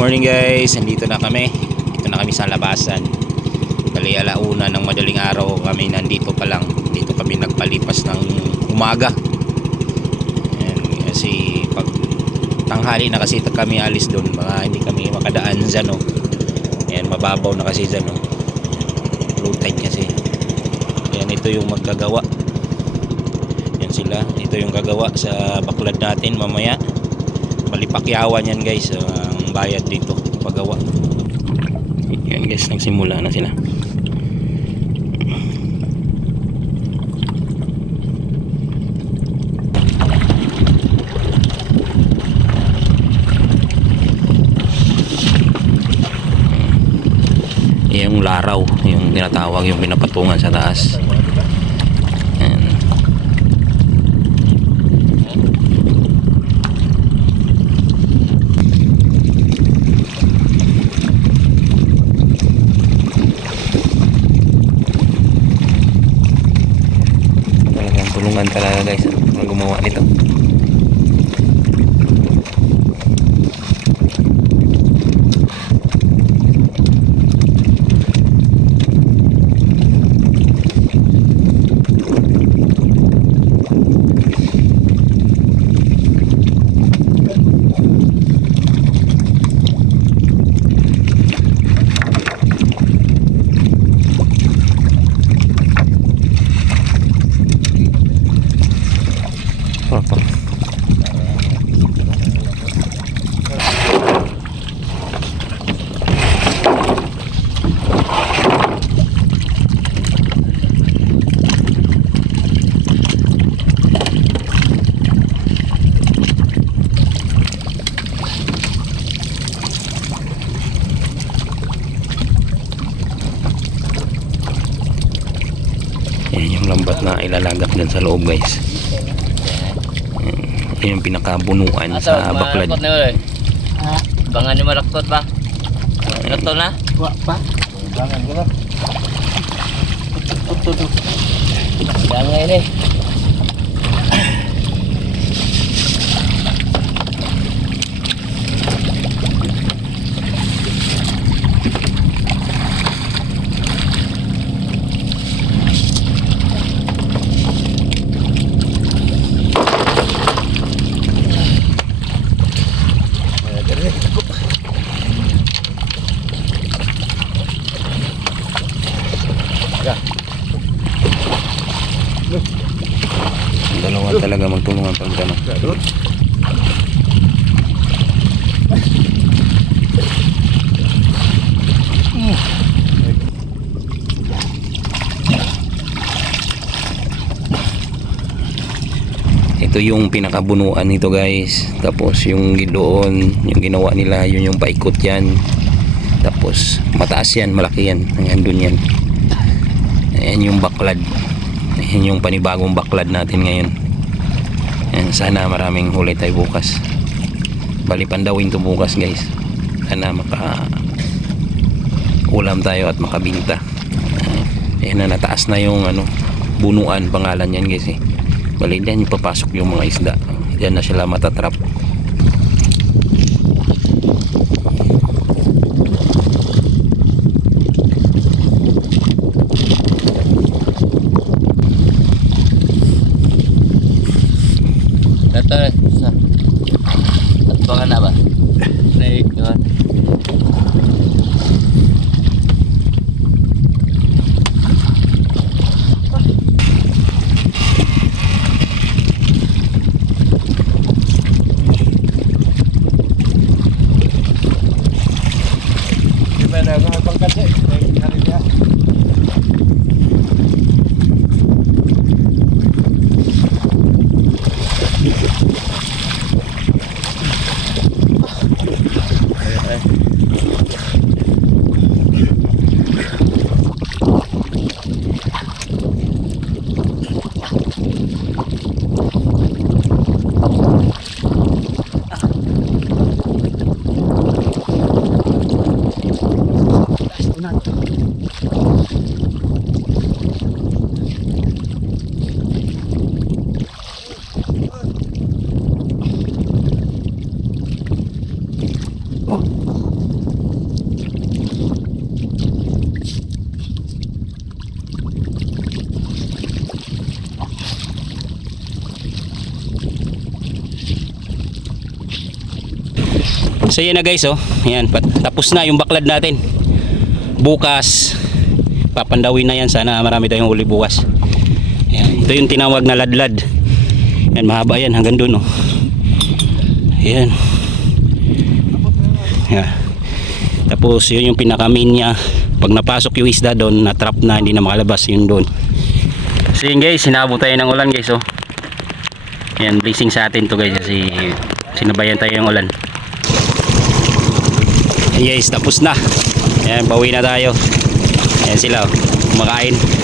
Morning guys, nandito na kami. Dito na kami sa labasan. Bali alauna ng madaling araw kami nandito pa lang. Dito kami nagpalipas ng umaga. Ayan, kasi pag tanghali na kasi kami alis doon, baka hindi kami makadaan dyan, no. Ayan, mababaw na kasi dyan, no. Low tide kasi. Ayan, ito yung maggagawa. Yan sila, ito yung gagawa sa baklad natin mamaya. Malipakyawan yan guys, ang bayad dito paggawa. Yan guys, nagsimula na sila. Yung laraw, yung tinatawag, yung pinapatungan sa taas. Yan. Tulungan talaga guys ang gumawa nito. Apa? Yan yung lambat na ilalagak dyan sa loob guys. Yan yung pinakabunuan sa baklad. Bangan ni maraktot ba? Raktot na? Wa pa. Bangan ko ba? Tutu. Bangan ini. Dalawa talaga magtulungan pag gano'n. Ito yung pinakabunuan nito guys. Tapos yung doon, yung ginawa nila, yun yung paikot yan. Tapos mataas yan, malaki yan. Hanggang dun yan. Ayan yung baklad. Ayan yung panibagong baklad natin ngayon. Ayan, sana maraming huli tayo bukas. Bali pandawin to bukas guys. Sana maka ulam tayo at makabinta. Ayan na, nataas na yung bunuan, pangalan yan guys eh. Bali dyan yung papasok yung mga isda. Dyan na sila matatrap. Ito sa. At bangan na ba? Snake yun. Gimana mga pangkat eh? Hari dia. Unat. So yan na guys, oh. Yan, tapos na yung baklad natin. Bukas papandawin na yan, sana marami tayong huli bukas. Yan, ito yung tinawag na ladlad. Yan, mahaba yan hanggang dun, oh. Yan. Yan. Tapos yun yung pinaka-main niya. Pag napasok yung isda doon, na-trap na, hindi na makalabas, yun doon. So yun guys, sinabot tayo ng ulan guys, oh. Yan, blessing sa atin to guys, kasi sinabayan tayo ng ulan. Yan guys, tapos na. Yan, bawi na tayo. Yan sila, oh, kumakain.